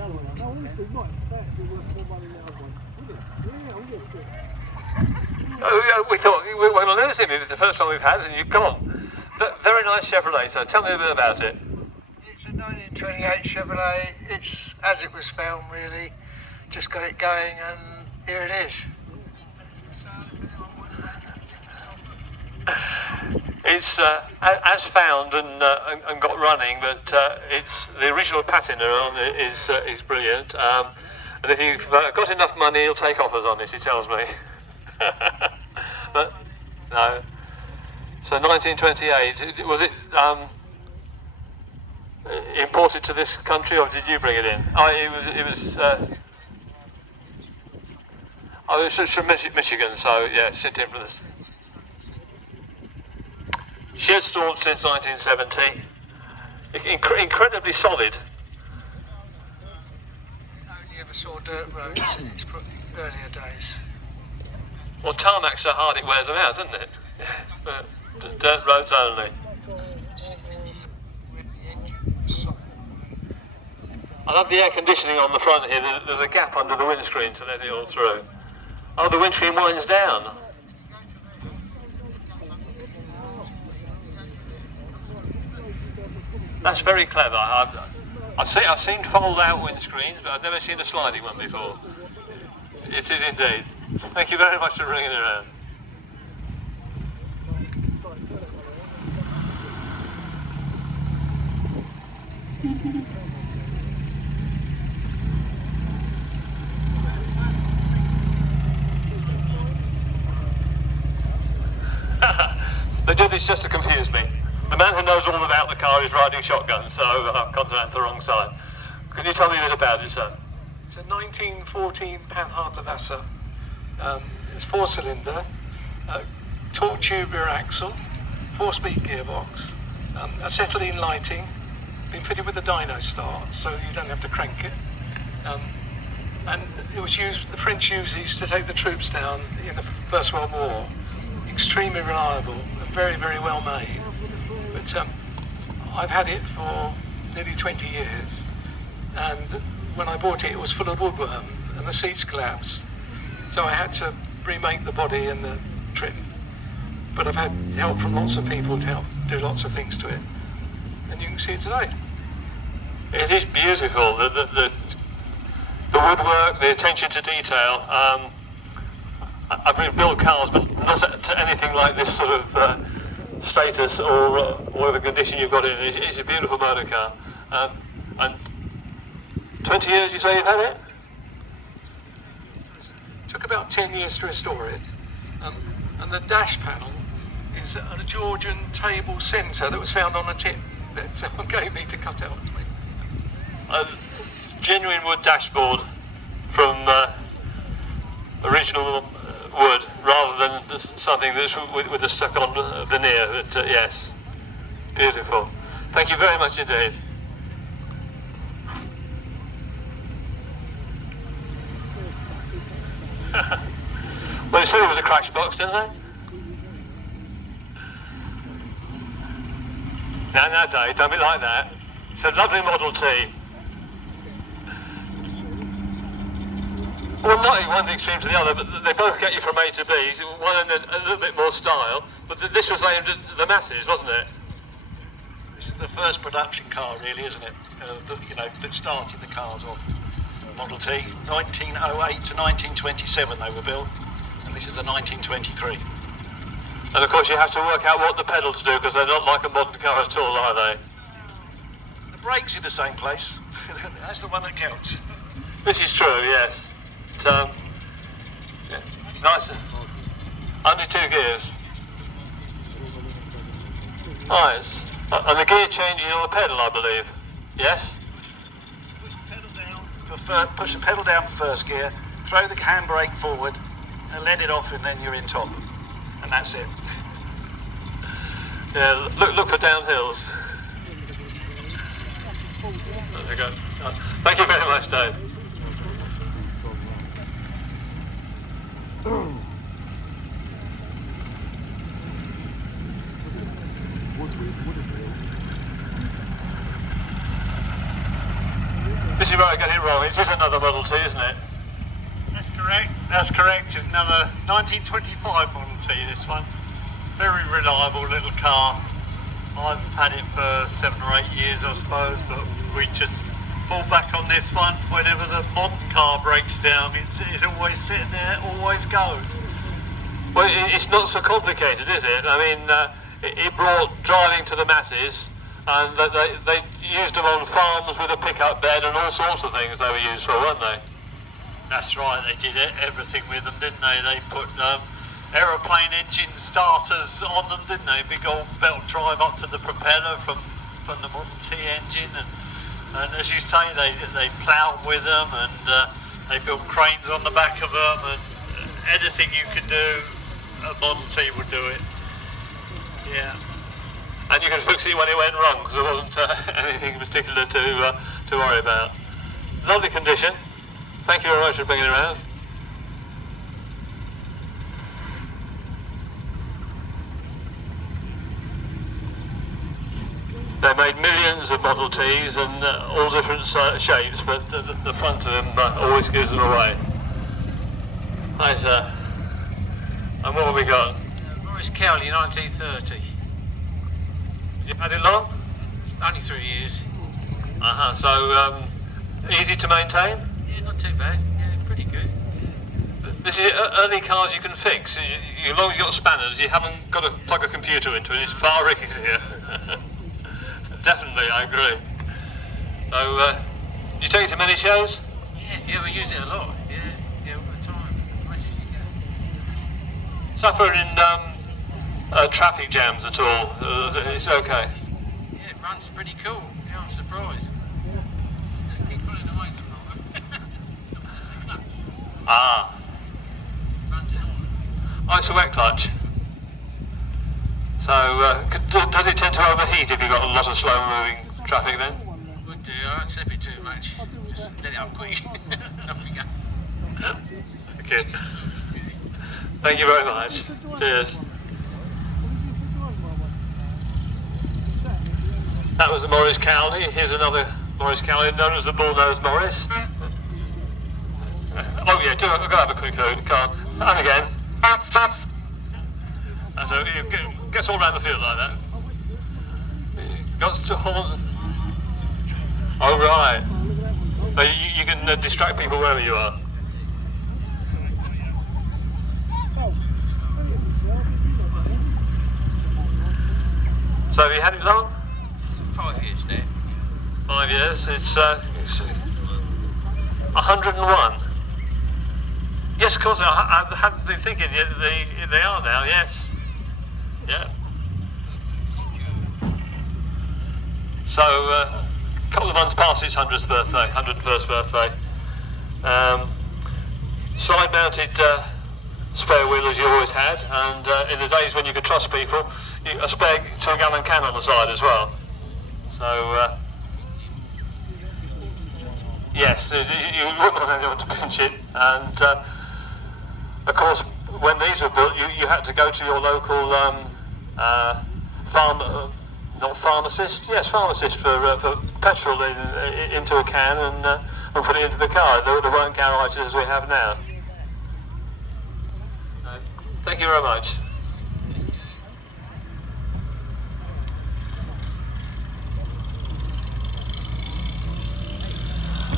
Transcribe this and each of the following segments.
Oh, yeah, we thought we were going to lose him. It was the first one we've had, and you've gone. Very nice Chevrolet, so tell me a bit about it. It's a 1928 Chevrolet. It's as it was found, really. Just got it going, and here it is. It's as found and got running, but it's the original patina on it is brilliant. And if you've got enough money, he'll take offers on this, he tells me. But no. So 1928. Was it imported to this country, or did you bring it in? Oh, it was from Michigan. So yeah, shipped in from the. Shed stored since 1970. Incredibly solid. Only ever saw dirt roads in its earlier days. Well, tarmac's so hard it wears them out, doesn't it? But dirt roads only. I love the air conditioning on the front here. There's a gap under the windscreen to let it all through. Oh, the windscreen winds down. That's very clever. I've seen fold-out windscreens, but I've never seen a sliding one before. It is indeed. Thank you very much for bringing it around. They do this just to confuse me. The man who knows all about the car is riding shotgun, so I've gone to the wrong side. Can you tell me a bit about it, sir? It's a 1914 Panhard Lavazza. It's 4-cylinder, torque tube rear axle, 4-speed gearbox, acetylene lighting, been fitted with a dyno start, so you don't have to crank it. And it was used, the French used these to take the troops down in the First World War. Extremely reliable and very, very well made. But I've had it for nearly 20 years, and when I bought it, it was full of woodworm and the seats collapsed. So I had to remake the body and the trim. But I've had help from lots of people to help do lots of things to it. And you can see it today. It is beautiful. The woodwork, the attention to detail. I've rebuilt cars, but not to anything like this sort of status or whatever condition you've got in it. It's a beautiful motor car. And 20 years you say you've had it? It took about 10 years to restore it. And the dash panel is a Georgian table centre that was found on a tip that someone gave me to cut out to me. A genuine wood dashboard from original wood, rather than something that's with a stuck-on veneer. But yes, beautiful. Thank you very much indeed. Well, they said it was a crash box, didn't they? No, Dave, don't be like that. It's a lovely Model T. Well, not in one extreme to the other, but they both get you from A to B. One in a little bit more style, but this was aimed at the masses, wasn't it? This is the first production car, really, isn't it? That started the cars off. Model T, 1908 to 1927 they were built, and this is a 1923. And of course you have to work out what the pedals do, because they're not like a modern car at all, are they? The brakes in the same place. That's the one that counts. This is true, yes. Yeah, nice. Only 2 gears. Nice. And the gear changes on the pedal, I believe. Yes? Push the pedal down for first gear, throw the handbrake forward, and let it off, and then you're in top. And that's it. Yeah, look for downhills. That's a go. Thank you very much, Dave. This is where I get it wrong. It is another Model T, isn't it? That's correct. That's correct. It's another 1925 Model T, this one. Very reliable little car. I've had it for 7 or 8 years, I suppose, but we just fall back on this one whenever the modern car breaks down. It's always sitting there, always goes. Well, it's not so complicated, is it? I mean, it brought driving to the masses, and they used them on farms with a pickup bed and all sorts of things they were used for, weren't they? That's right, they did everything with them, didn't they? They put aeroplane engine starters on them, didn't they? Big old belt drive up to the propeller from the Model T engine, and as you say, they ploughed with them, and they built cranes on the back of them, and anything you could do, a Model T would do it. Yeah. And you could fix it when it went wrong, because there wasn't anything particular to worry about. Lovely condition. Thank you very much for bringing it around. They made millions of Model Ts and all different shapes, but the front of them always gives them away. Hi, sir. And what have we got? Morris Cowley, 1930. You had it long? Only 3 years. So easy to maintain? Yeah, not too bad. Yeah, pretty good. This is early cars you can fix. As long as you've got spanners, you haven't got to plug a computer into it. It's far easier. Definitely, I agree. So, you take it to many shows? Yeah, we use it a lot. Yeah, all the time. As much as you can. Suffer in traffic jams at all? It's okay. Yeah, it runs pretty cool. Yeah, I'm surprised. Keep pulling away sometimes. Runs it all. Oh, it's a wet clutch. So, does it tend to overheat if you've got a lot of slow-moving traffic then? Would do. I don't step it too much. Just let it up quick. Off we go. Okay. Thank you very much. Cheers. That was the Morris Cowley. Here's another Morris Cowley, known as the Bullnose Morris. Oh yeah, I've got to have a quick hoot. Can't. And again. And so it gets all around the field like that. Got to hold. Oh right. So you can distract people wherever you are. So have you had it long? 5 years now. 5 years. It's 101. Yes, of course. I hadn't been thinking. They are now. Yes. Yeah. So a couple of months past its 100th birthday, 101st birthday. Side-mounted spare wheel as you always had, and in the days when you could trust people, a spare 2-gallon can on the side as well. So yes, you wouldn't want anyone to pinch it, and of course when these were built you had to go to your local pharmacist for petrol into a can and put it into the car. There weren't garages as we have now. Thank you very much.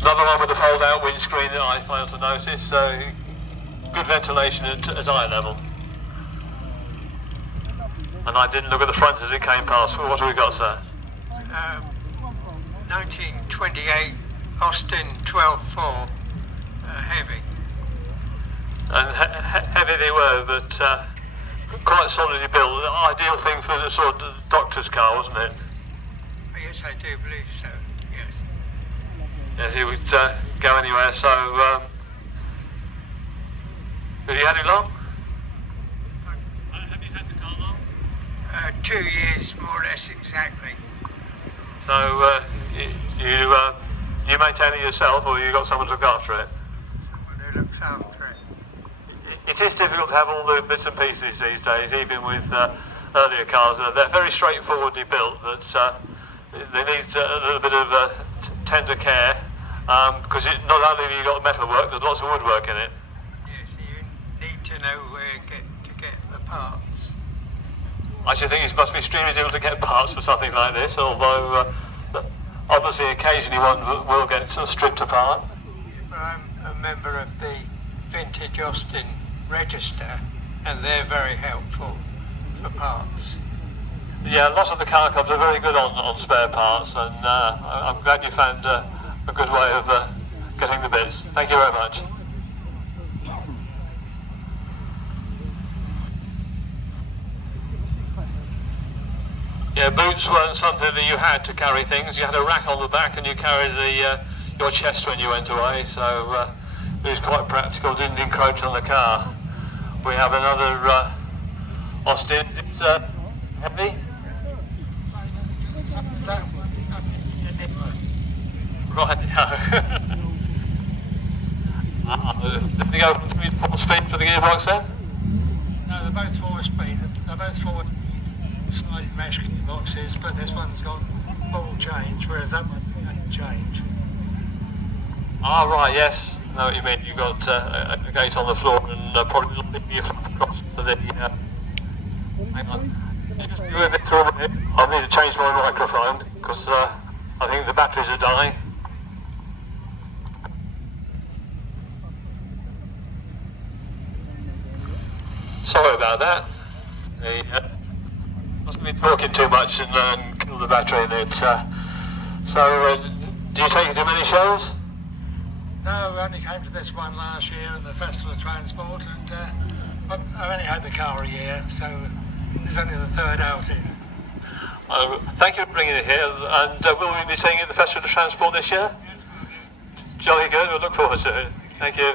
Another one with a fold-out windscreen that I failed to notice. Good ventilation at eye level. And I didn't look at the front as it came past. What have we got, sir? 1928 Austin 12.4 heavy. And heavy they were, but quite solidly built. Ideal thing for the sort of doctor's car, wasn't it? Yes, I do believe so. Yes. Yes, he would go anywhere. So, have you had it long? Have you had the car long? 2 years, more or less, exactly. So, you maintain it yourself, or you got someone to look after it? Someone who looks after it. It is difficult to have all the bits and pieces these days, even with earlier cars. They're very straightforwardly built, but they need a little bit of tender care because not only have you got the metal work, there's lots of woodwork in it. Yes, you need to know where to get the parts. I should think it must be extremely difficult to get parts for something like this, although obviously occasionally one will get sort of stripped apart. I'm a member of the Vintage Austin Register, and they're very helpful for parts. Yeah, lots of the car clubs are very good on spare parts, and I'm glad you found a good way of getting the bits. Thank you very much. Yeah, boots weren't something that you had to carry things. You had a rack on the back and you carried your chest when you went away, so it was quite practical, didn't encroach on the car. We have another Austin. It's heavy. Right, did they go from 3 to 4 speed for the gearbox then? No, they're both 4-speed. They're both 4 slide mesh gearboxes, but this one's got full change, whereas that one doesn't change. Ah, right, yes. I know what you mean. You've got a gate on the floor and probably not the across for the... hang on. Just do a bit through it. I need to change my microphone because I think the batteries are dying. Sorry about that. Must have been talking too much and killed the battery in it. Do you take it to many shows? No, we only came to this one last year at the Festival of Transport, and I've only had the car a year, so it's only the 3rd outing. Thank you for bringing it here, and will we be seeing it at the Festival of Transport this year? Jolly good, we'll look forward to it. Thank you.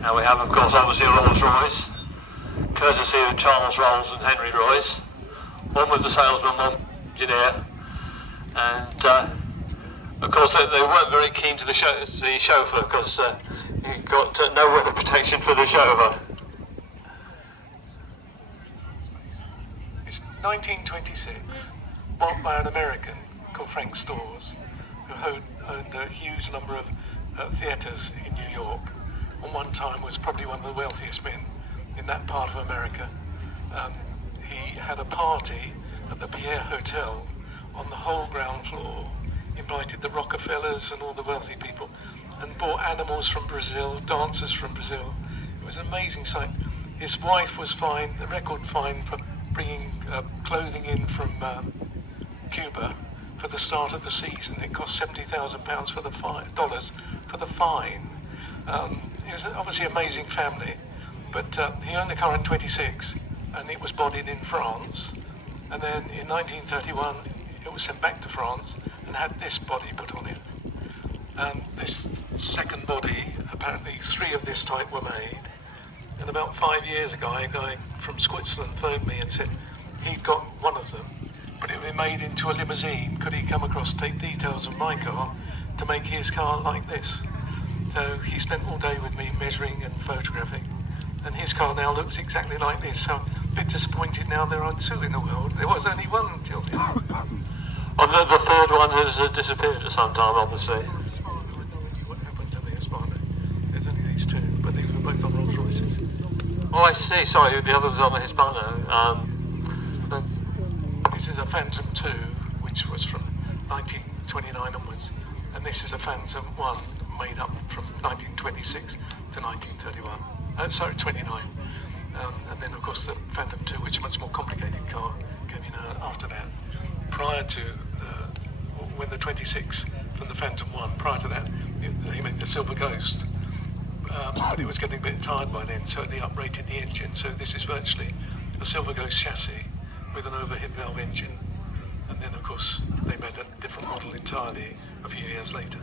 Now we have, of course, obviously a Rolls-Royce, courtesy of Charles Rolls and Henry Royce. One was the salesman, one engineer, and of course they weren't very keen to the chauffeur because he got no weather protection for the chauffeur. It's 1926, bought by an American called Frank Stores, who owned a huge number of theatres in New York. And one time was probably one of the wealthiest men in that part of America. He had a party at the Pierre Hotel on the whole ground floor, invited the Rockefellers and all the wealthy people, and brought animals from Brazil, dancers from Brazil. It was an amazing sight. His wife was fined, the record fine for bringing clothing in from Cuba for the start of the season. It cost $70,000 for the dollars for the fine. It was obviously an amazing family, but he owned the car in 26, and it was bodied in France. And then in 1931, it was sent back to France and had this body put on it. This second body, apparently 3 of this type were made. And about 5 years ago, a guy from Switzerland phoned me and said he'd got one of them, but it would be made into a limousine. Could he come across, take details of my car to make his car like this? So he spent all day with me measuring and photographing, and his car now looks exactly like this. So I'm a bit disappointed now there are 2 in the world. There was only 1 until now. Well, the 3rd one has disappeared at some time, obviously. I don't know what happened to the Hispano. There's only these 2, but these were both on Rolls Royces. Oh, I see. Sorry, the other was on the Hispano. This is a Phantom 2, which was from 1929 onwards, and this is a Phantom 1, made up from 1926 to 1931. 29. And then, of course, the Phantom 2, which is a much more complicated car, came in after that. Prior to when the 26 from the Phantom 1, prior to that, he made the Silver Ghost. But it was getting a bit tired by then, so they uprated the engine. So this is virtually a Silver Ghost chassis with an overhead valve engine. And then, of course, they made a different model entirely a few years later.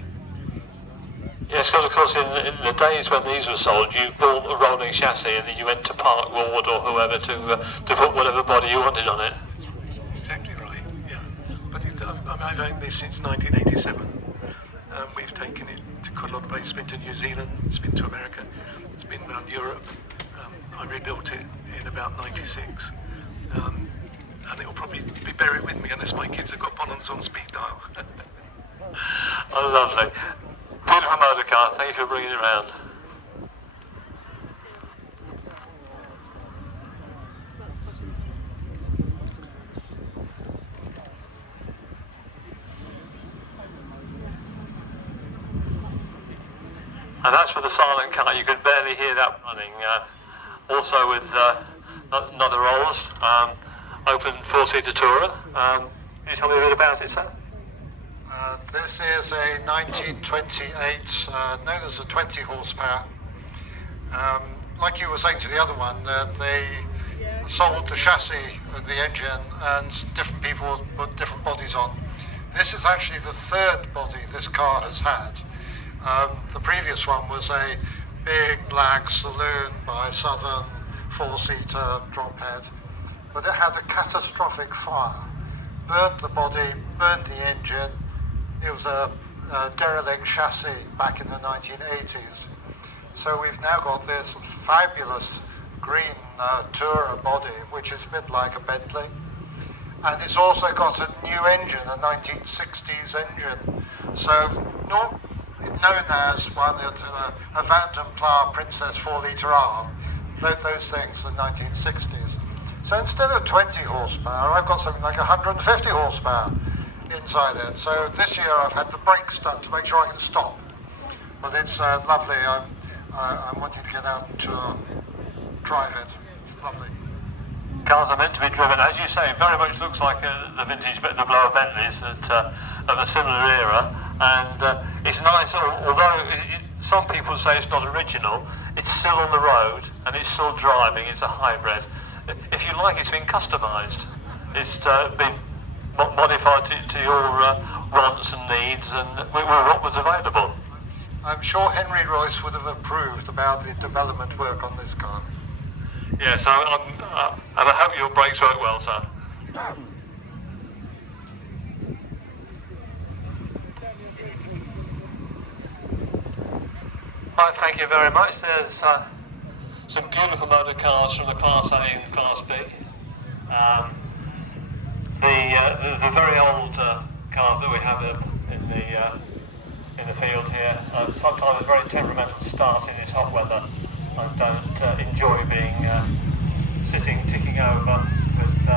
Yes, because of course in the days when these were sold, you bought a rolling chassis and then you went to Park Ward or whoever to put whatever body you wanted on it. Exactly right, yeah. But I've owned this since 1987. We've taken it to quite a lot of places. It's been to New Zealand, it's been to America, it's been around Europe. I rebuilt it in about '96, and it'll probably be buried with me unless my kids have got bonhams on speed dial. Oh, lovely. Beautiful motor car. Thank you for bringing it around. And as for the silent car, you could barely hear that running. Also with another Rolls, open four-seater tourer. Can you tell me a bit about it, sir? This is a 1928, known as a 20 horsepower. Like you were saying to the other one, they sold the chassis of the engine and different people put different bodies on. This is actually the third body this car has had. The previous one was a big black saloon by Southern, four-seater drop head, but it had a catastrophic fire. Burnt the body, burnt the engine. It was a derelict chassis back in the 1980s. So we've now got this fabulous green Tourer body, which is a bit like a Bentley. And it's also got a new engine, a 1960s engine. So not known as a Vanden Plas Princess 4-litre arm, those things, the 1960s. So instead of 20 horsepower, I've got something like 150 horsepower inside it. So this year I've had the brakes done to make sure I can stop. But it's lovely. I'm wanting to get out and drive it. It's lovely. Cars are meant to be driven, as you say, very much looks like the vintage, the blower Bentleys of a similar era. And it's nice, although some people say it's not original, it's still on the road and it's still driving. It's a hybrid. If you like, it's been customised. It's been modified to your wants and needs, and what was available. I'm sure Henry Royce would have approved about the development work on this car. Yes, and I hope your brakes work well, sir. Right, thank you very much. There's some beautiful motor cars from the Class A and Class B. The very old cars that we have in the field here are sometimes very temperamental to start in this hot weather. I don't enjoy being ticking over with